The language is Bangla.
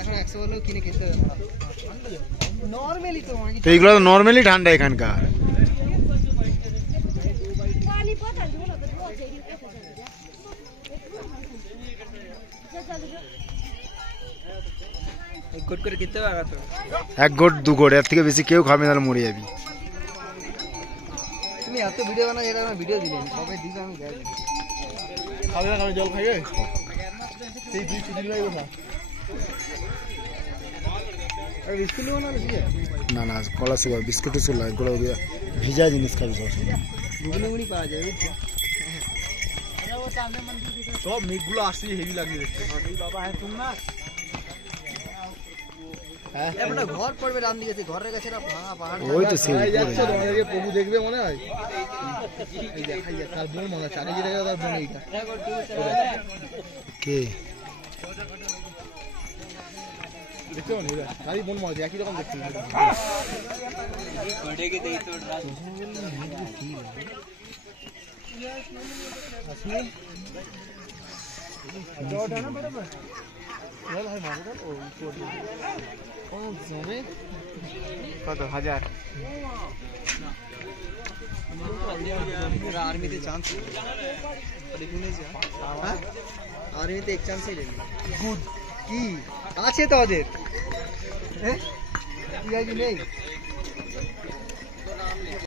এখন 100 হলেও কিনে খেতে হবে নরমালি তো তো এগুলো তো নরমালি ঠান্ডা এখানকার। এক গোট করে খেতে হবে তো, এক গোট দু গোট, এর থেকে বেশি কেউ খাবে না, মরে যাবি। তুমি এত ভিডিও বানাও, এটা আমার ভিডিও দিলেন সবাই দিবে, আমি যাই খাবে না, খাবে জল খাইবে সেই দুই ছুটি লাগবে না। আর বিস্কুট নেবো না বেশি, না না কলা সুগার বিস্কুটের চুল এগুলো ভিজা জিনিস খাবি সবসময়। ঘুগনি পাওয়া যায় বুঝছো। সব মেঘগুলো আসছে হেভি লাগছে দেখতে। বাবা হ্যাঁ শুন না, একটা ঘর পড়বে রান দিয়েছে, ঘরের কাছে না ভাঙা পাহাড়। ওই তো সেই যাচ্ছে তোমাদেরকে প্রভু দেখবে মনে হয়। এই দেখাই যাচ্ছে তার বোন মনে হচ্ছে, আগে যেটা তার বোন এইটা কে দেখতে পাবো না, তারই বোন মনে হচ্ছে, একই রকম দেখতে। কত 1000 आर्मी चांस आर्मी एक चांस ही गुड की আছে তো ওদের, হ্যাঁ নেই